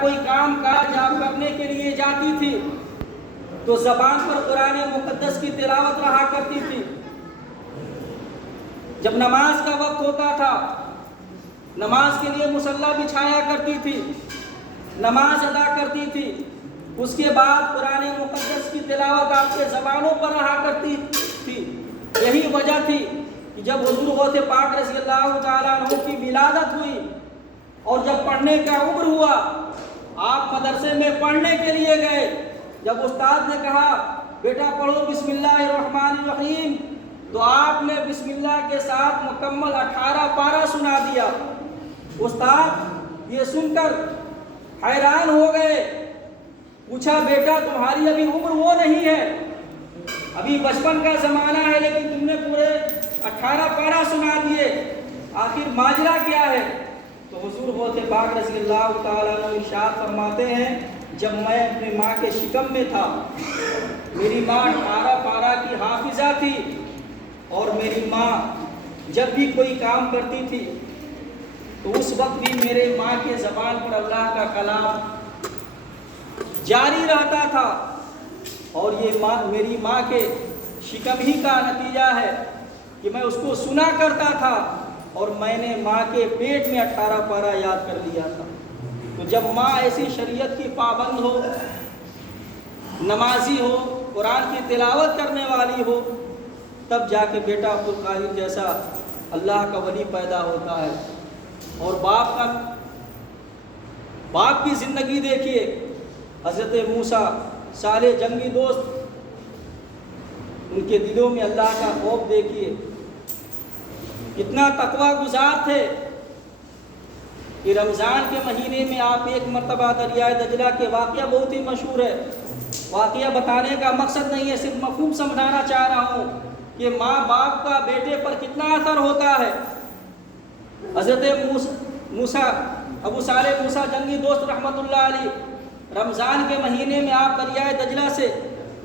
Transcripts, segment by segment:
کوئی کام کاج آپ کرنے کے لیے جاتی تھی تو زبان پر قرآن مقدس کی تلاوت رہا کرتی تھی۔ جب نماز کا وقت ہوتا تھا نماز کے لیے مصلی بچھایا کرتی تھی، نماز ادا کرتی تھی، اس کے بعد قرآن مقدس کی تلاوت آپ کے زبانوں پر رہا کرتی تھی۔ یہی وجہ تھی کہ جب حضور غوث پاک رضی اللہ تعالیٰ عنہ کی ولادت ہوئی اور جب پڑھنے کا عمر ہوا، آپ مدرسے میں پڑھنے کے لیے گئے۔ جب استاد نے کہا بیٹا پڑھو بسم اللہ الرحمن الرحیم، تو آپ نے بسم اللہ کے ساتھ مکمل 18 پارہ سنا دیا۔ استاد یہ سن کر حیران ہو گئے، پوچھا بیٹا تمہاری ابھی عمر وہ نہیں ہے، ابھی بچپن کا زمانہ ہے، لیکن تم نے پورے 18 پارہ سنا دیے، آخر ماجرا کیا ہے؟ تو حضور غوث پاک رضی اللہ تعالیٰ عنہ ارشاد فرماتے ہیں جب میں اپنی ماں کے شکم میں تھا، میری ماں 18 پارہ کی حافظہ تھی، اور میری ماں جب بھی کوئی کام کرتی تھی تو اس وقت بھی میرے ماں کے زبان پر اللہ کا کلام جاری رہتا تھا، اور یہ میری ماں کے شکم ہی کا نتیجہ ہے کہ میں اس کو سنا کرتا تھا اور میں نے ماں کے پیٹ میں 18 پارہ یاد کر لیا تھا۔ تو جب ماں ایسی شریعت کی پابند ہو، نمازی ہو، قرآن کی تلاوت کرنے والی ہو، تب جا کے بیٹا عبدالقادر جیسا اللہ کا ولی پیدا ہوتا ہے۔ اور باپ کی زندگی دیکھیے، حضرت موسیٰ صالح جنگی دوست، ان کے دلوں میں اللہ کا خوف دیکھیے، کتنا تقوی گزار تھے کہ رمضان کے مہینے میں آپ ایک مرتبہ دریائے دجلہ کے واقعہ بہت ہی مشہور ہے، واقعہ بتانے کا مقصد نہیں ہے، صرف مفہوم سمجھانا چاہ رہا ہوں کہ ماں باپ کا بیٹے پر کتنا اثر ہوتا ہے۔ حضرت موسیٰ ابو صالح موسیٰ جنگی دوست رحمت اللہ علیہ، رمضان کے مہینے میں آپ دریائے دجلہ سے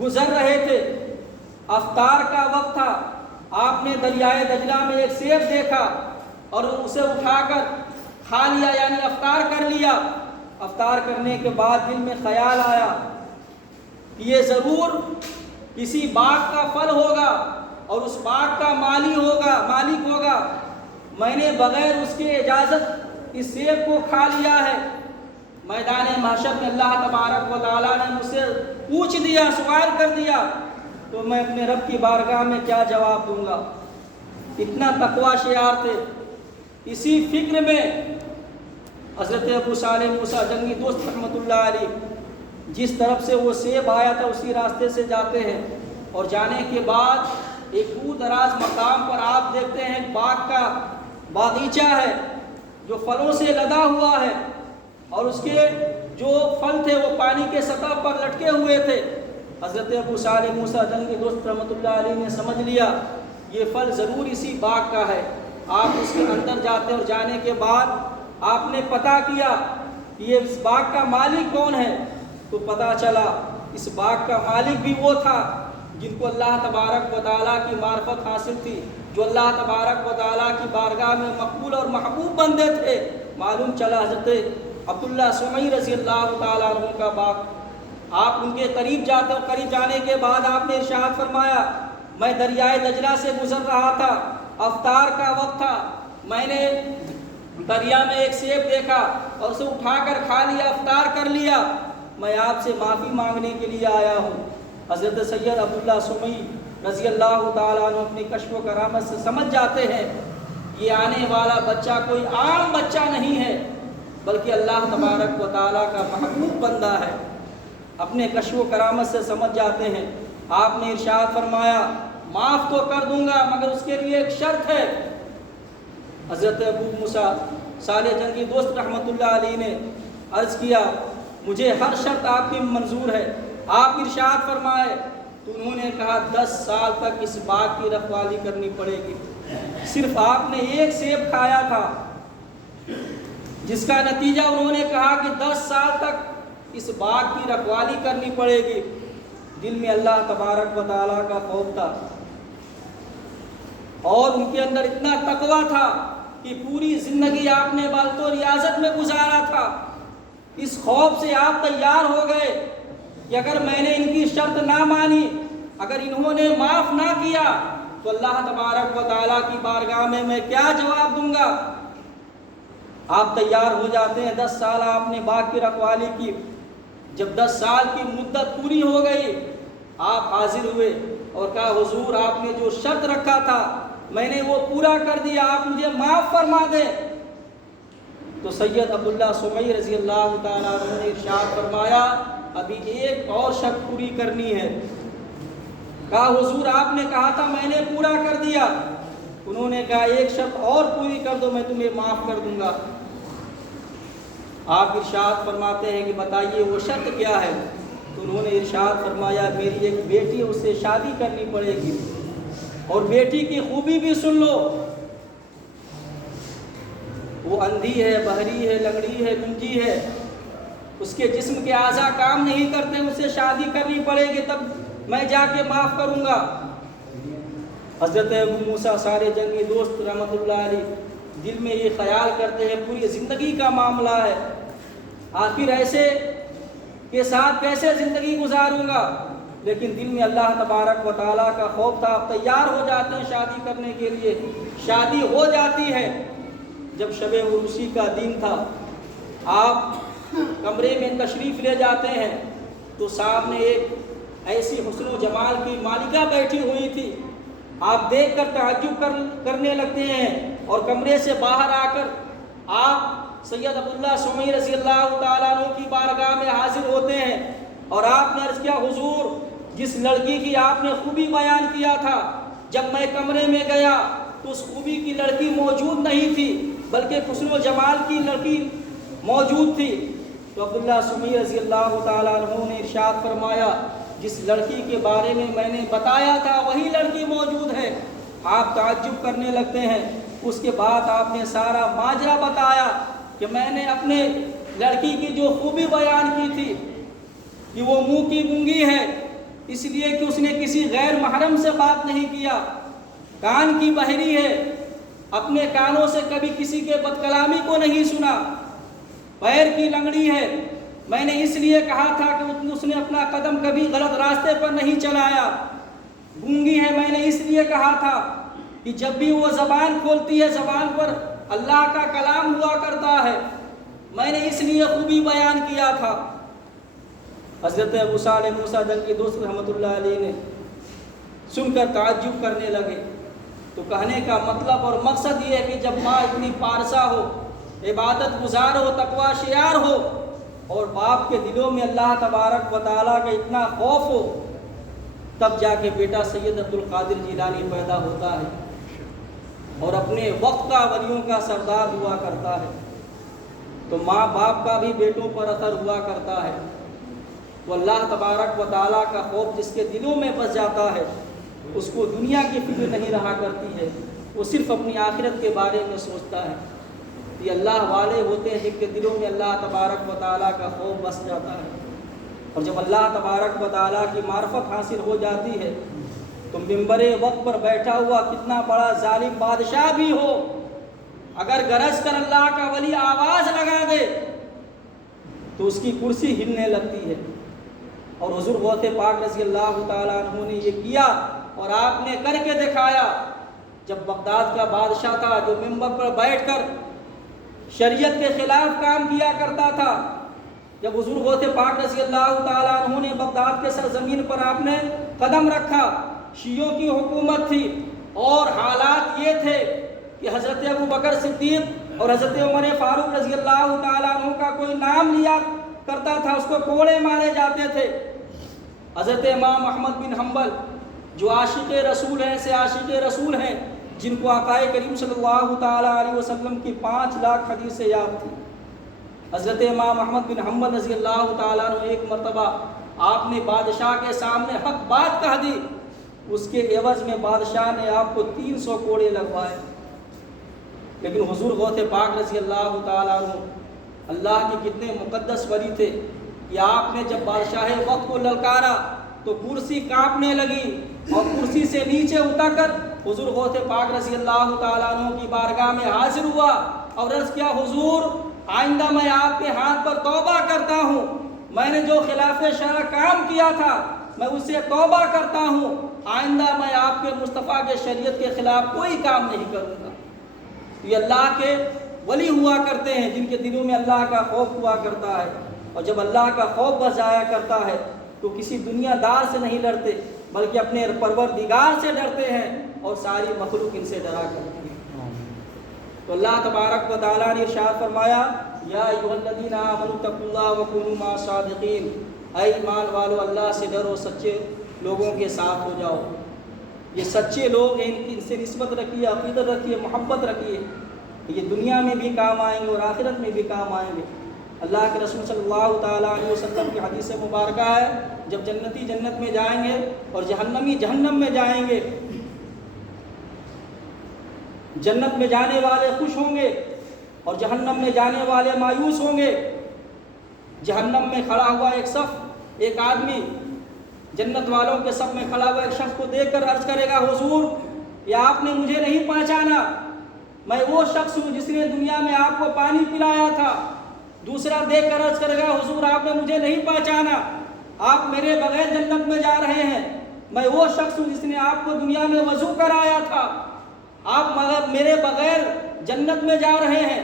گزر رہے تھے، افطار کا وقت تھا، آپ نے دریائے دجلہ میں ایک سیب دیکھا اور اسے اٹھا کر کھا لیا، یعنی افطار کر لیا۔ افطار کرنے کے بعد دل میں خیال آیا کہ یہ ضرور کسی باغ کا پھل ہوگا اور اس باغ کا مالک ہوگا، میں نے بغیر اس کے اجازت اس سیب کو کھا لیا ہے۔ میدان محشر میں اللہ تبارک و تعالیٰ نے مجھ سے پوچھ دیا، سوال کر دیا، تو میں اپنے رب کی بارگاہ میں کیا جواب دوں گا؟ اتنا تقوی شعار تھے۔ اسی فکر میں حضرت ابو صالح موسیٰ جنگی دوست رحمت اللہ علیہ جس طرف سے وہ سیب آیا تھا اسی راستے سے جاتے ہیں، اور جانے کے بعد ایک دور دراز مقام پر آپ دیکھتے ہیں باغ کا باغیچہ ہے جو پھلوں سے لدا ہوا ہے، اور اس کے جو پھل تھے وہ پانی کے سطح پر لٹکے ہوئے تھے۔ حضرت ابو صالح موسیٰ جنگی دوست رحمت اللہ علیہ نے سمجھ لیا یہ پھل ضرور اسی باغ کا ہے۔ آپ اس کے اندر جاتے اور جانے کے بعد آپ نے پتہ کیا کہ یہ اس باغ کا مالک کون ہے، تو پتہ چلا اس باغ کا مالک بھی وہ تھا جن کو اللہ تبارک و تعالیٰ کی معرفت حاصل تھی، جو اللہ تبارک و تعالیٰ کی بارگاہ میں مقبول اور محبوب بندے تھے۔ معلوم چلا حضرت عبداللہ سمعی رضی اللہ تعالیٰ عنہ کا باغ۔ آپ ان کے قریب جاتے اور قریب جانے کے بعد آپ نے ارشاد فرمایا میں دریائے دجلہ سے گزر رہا تھا، افطار کا وقت تھا، میں نے دریا میں ایک سیب دیکھا اور اسے اٹھا کر کھا لیا، افطار کر لیا، میں آپ سے معافی مانگنے کے لیے آیا ہوں۔ حضرت سید عبداللہ سمعی رضی اللہ تعالیٰ عنہ اپنی کشف و کرامت سے سمجھ جاتے ہیں یہ آنے والا بچہ کوئی عام بچہ نہیں ہے بلکہ اللہ تبارک و تعالیٰ کا محبوب بندہ ہے، اپنے کشف و کرامت سے سمجھ جاتے ہیں۔ آپ نے ارشاد فرمایا معاف تو کر دوں گا مگر اس کے لیے ایک شرط ہے۔ حضرت ابو موسیٰ صالح جنگی دوست رحمت اللہ علیہ نے عرض کیا مجھے ہر شرط آپ کی منظور ہے۔ آپ ارشاد فرمائے تو انہوں نے کہا 10 سال تک اس باغ کی رکھوالی کرنی پڑے گی۔ صرف آپ نے ایک سیب کھایا تھا جس کا نتیجہ انہوں نے کہا کہ 10 سال تک اس باغ کی رکھوالی کرنی پڑے گی۔ دل میں اللہ تبارک و تعالیٰ کا خوف تھا اور ان کے اندر اتنا تقویٰ تھا کہ پوری زندگی آپ نے بالتو ریاضت میں گزارا تھا۔ اس خوف سے آپ تیار ہو گئے کہ اگر میں نے ان کی شرط نہ مانی، اگر انہوں نے معاف نہ کیا تو اللہ تبارک و تعالیٰ کی بارگاہ میں کیا جواب دوں گا؟ آپ تیار ہو جاتے ہیں۔ 10 سال آپ نے باغ کی رکھوالی کی، جب 10 سال کی مدت پوری ہو گئی آپ حاضر ہوئے اور کہا حضور آپ نے جو شرط رکھا تھا میں نے وہ پورا کر دیا، آپ مجھے معاف فرما دیں۔ تو سید عبداللہ سمیع رضی اللہ تعالیٰ عنہ نے ارشاد فرمایا ابھی ایک اور شرط پوری کرنی ہے۔ کہا حضور آپ نے کہا تھا میں نے پورا کر دیا۔ انہوں نے کہا ایک شرط اور پوری کر دو میں تمہیں معاف کر دوں گا۔ آپ ارشاد فرماتے ہیں کہ بتائیے وہ شرط کیا ہے؟ تو انہوں نے ارشاد فرمایا میری ایک بیٹی ہے، اس سے شادی کرنی پڑے گی، اور بیٹی کی خوبی بھی سن لو، وہ اندھی ہے، بہری ہے، لنگڑی ہے، گنجی ہے، اس کے جسم کے اعضاء کام نہیں کرتے، اس سے شادی کرنی پڑے گی تب میں جا کے معاف کروں گا۔ حضرت ابو موسیٰ سارے جنگی دوست رحمۃ اللہ علیہ دل میں یہ خیال کرتے ہیں پوری زندگی کا معاملہ ہے، آخر ایسے کے ساتھ کیسے زندگی گزاروں گا، لیکن دل میں اللہ تبارک و تعالیٰ کا خوف تھا۔ آپ تیار ہو جاتے ہیں شادی کرنے کے لیے، شادی ہو جاتی ہے۔ جب شب عروسی کا دن تھا آپ کمرے میں تشریف لے جاتے ہیں تو سامنے ایک ایسی حسن و جمال کی مالکہ بیٹھی ہوئی تھی، آپ دیکھ کر تعجب کرنے لگتے ہیں، اور کمرے سے باہر آ کر آپ سید عبداللہ سمیع رضی اللہ تعالیٰ عنہ کی بارگاہ میں حاضر ہوتے ہیں، اور آپ نے عرض کیا حضور جس لڑکی کی آپ نے خوبی بیان کیا تھا جب میں کمرے میں گیا تو اس خوبی کی لڑکی موجود نہیں تھی بلکہ حسن و جمال کی لڑکی موجود تھی۔ تو عبداللہ سمیع رضی اللہ تعالیٰ عنہ نے ارشاد فرمایا جس لڑکی کے بارے میں نے بتایا تھا وہی لڑکی موجود ہے۔ آپ تعجب کرنے لگتے ہیں۔ اس کے بعد آپ نے سارا ماجرا بتایا کہ میں نے اپنے لڑکی کی جو خوبی بیان کی تھی کہ وہ منہ کی گونگی ہے اس لیے کہ اس نے کسی غیر محرم سے بات نہیں کیا، کان کی بہری ہے، اپنے کانوں سے کبھی کسی کے بد کلامی کو نہیں سنا، پیر کی لنگڑی ہے، میں نے اس لیے کہا تھا کہ اس نے اپنا قدم کبھی غلط راستے پر نہیں چلایا، گونگی ہے، میں نے اس لیے کہا تھا کہ جب بھی وہ زبان کھولتی ہے زبان پر اللہ کا کلام ہوا کرتا ہے، میں نے اس لیے خوبی بیان کیا تھا۔ حضرت ابو صالح موسیٰ جنگی دوست رحمۃ اللہ علیہ نے سن کر تعجب کرنے لگے۔ تو کہنے کا مطلب اور مقصد یہ ہے کہ جب ماں اتنی پارسا ہو، عبادت گزار ہو، تقوی شیار ہو، اور باپ کے دلوں میں اللہ تبارک و تعالیٰ کا اتنا خوف ہو، تب جا کے بیٹا سید عبد القادر جیلانی پیدا ہوتا ہے اور اپنے وقت کا ولیوں کا سردار ہوا کرتا ہے۔ تو ماں باپ کا بھی بیٹوں پر اثر ہوا کرتا ہے۔ تو اللہ تبارک و تعالیٰ کا خوف جس کے دلوں میں بس جاتا ہے اس کو دنیا کی فکر نہیں رہا کرتی ہے، وہ صرف اپنی آخرت کے بارے میں سوچتا ہے۔ یہ اللہ والے ہوتے ہیں جن کے دلوں میں اللہ تبارک و تعالیٰ کا خوف بس جاتا ہے، اور جب اللہ تبارک و تعالیٰ کی معرفت حاصل ہو جاتی ہے تو منبر وقت پر بیٹھا ہوا کتنا بڑا ظالم بادشاہ بھی ہو، اگر گرج کر اللہ کا ولی آواز لگا دے تو اس کی کرسی ہلنے لگتی ہے۔ اور حضور غوث پاک رضی اللہ تعالیٰ عنہ نے یہ کیا اور آپ نے کر کے دکھایا۔ جب بغداد کا بادشاہ تھا جو منبر پر بیٹھ کر شریعت کے خلاف کام کیا کرتا تھا، جب حضور غوث پاک رضی اللہ تعالیٰ عنہ نے بغداد کے سرزمین پر آپ نے قدم رکھا، شیعوں کی حکومت تھی اور حالات یہ تھے کہ حضرت ابو بکر صدیق اور حضرت عمر فاروق رضی اللہ تعالیٰ عنہ کا کوئی نام لیا کرتا تھا اس کو کوڑے مارے جاتے تھے۔ حضرت امام احمد بن حنبل جو عاشق رسول ہیں سے عاشق رسول ہیں، جن کو آقا کریم صلی اللہ تعالیٰ علیہ وسلم کی 5 لاکھ حدیثیں یاد تھی، حضرت امام احمد بن حنبل رضی اللہ تعالیٰ عنہ ایک مرتبہ آپ نے بادشاہ کے سامنے حق بات کہہ دی، اس کے عوض میں بادشاہ نے آپ کو 300 کوڑے لگوائے۔ لیکن حضور غوث پاک رضی اللہ تعالیٰ عنہ اللہ کے کتنے مقدس ولی تھے کہ آپ نے جب بادشاہ وقت کو للکارا تو کرسی کانپنے لگی، اور کرسی سے نیچے اتر کر حضور غوث پاک رضی اللہ تعالیٰ عنہ کی بارگاہ میں حاضر ہوا اور عرض کیا حضور آئندہ میں آپ کے ہاتھ پر توبہ کر ہوں، میں نے جو خلاف شرع کام کیا تھا میں اسے توبہ کرتا ہوں، آئندہ میں آپ کے مصطفیٰ کے شریعت کے خلاف کوئی کام نہیں کروں گا۔ یہ اللہ کے ولی ہوا کرتے ہیں جن کے دلوں میں اللہ کا خوف ہوا کرتا ہے، اور جب اللہ کا خوف بس جایا کرتا ہے تو کسی دنیا دار سے نہیں ڈرتے بلکہ اپنے پروردگار سے ڈرتے ہیں، اور ساری مخلوق ان سے ڈرا کرتی ہے۔ تو اللہ تبارک و تعالیٰ نے ارشاد فرمایا یا ایھا الذین آمنوا اتقوا اللہ وکونوا مع الصادقین، اے ایمان والو اللہ سے ڈرو، سچے لوگوں کے ساتھ ہو جاؤ۔ یہ سچے لوگ ہیں، ان سے نسبت رکھیے، عقیدت رکھیے، محبت رکھیے، یہ دنیا میں بھی کام آئیں گے اور آخرت میں بھی کام آئیں گے۔ اللہ کے رسول صلی اللہ تعالیٰ علیہ وسلم کی حدیث مبارکہ ہے جب جنتی جنت میں جائیں گے اور جہنمی جہنم میں جائیں گے، جنت میں جانے والے خوش ہوں گے اور جہنم میں جانے والے مایوس ہوں گے۔ جہنم میں کھڑا ہوا ایک صف، ایک آدمی جنت والوں کے صف میں کھڑا ہوا ایک شخص کو دیکھ کر عرض کرے گا حضور یہ آپ نے مجھے نہیں پہچانا، میں وہ شخص ہوں جس نے دنیا میں آپ کو پانی پلایا تھا۔ دوسرا دیکھ کر عرض کرے گا حضور آپ نے مجھے نہیں پہچانا، آپ میرے بغیر جنت میں جا رہے ہیں، میں وہ شخص ہوں جس نے آپ کو دنیا میں وضو کرایا تھا، آپ مگر میرے بغیر جنت میں جا رہے ہیں۔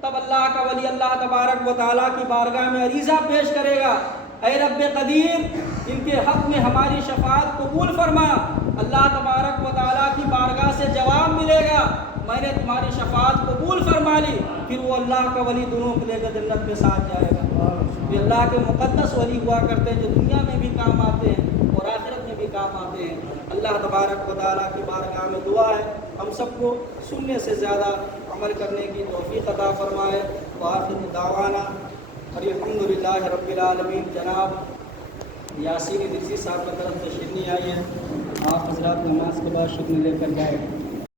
تب اللہ کا ولی اللہ تبارک و تعالیٰ کی بارگاہ میں عریضہ پیش کرے گا اے رب قدیر ان کے حق میں ہماری شفاعت قبول فرما۔ اللہ تبارک و تعالیٰ کی بارگاہ سے جواب ملے گا میں نے تمہاری شفاعت قبول فرما لی، پھر وہ اللہ کا ولی دونوں کو لے کر جنت میں ساتھ جائے گا۔ یہ اللہ کے مقدس ولی ہوا کرتے ہیں جو دنیا میں بھی کام آتے ہیں اور آخرت میں بھی کام آتے ہیں۔ اللہ تبارک و تعالیٰ کی بارگاہ میں دعا ہے ہم سب کو سننے سے زیادہ عمل کرنے کی توفیق عطا فرمائے۔ وآخر دعوانا الحمدللہ رب العالمین۔ جناب یاسین ادریسی صاحب کی طرف سے شرنی آئی ہے، آپ حضرات نماز کے بعد شرنی لے کر جائیں۔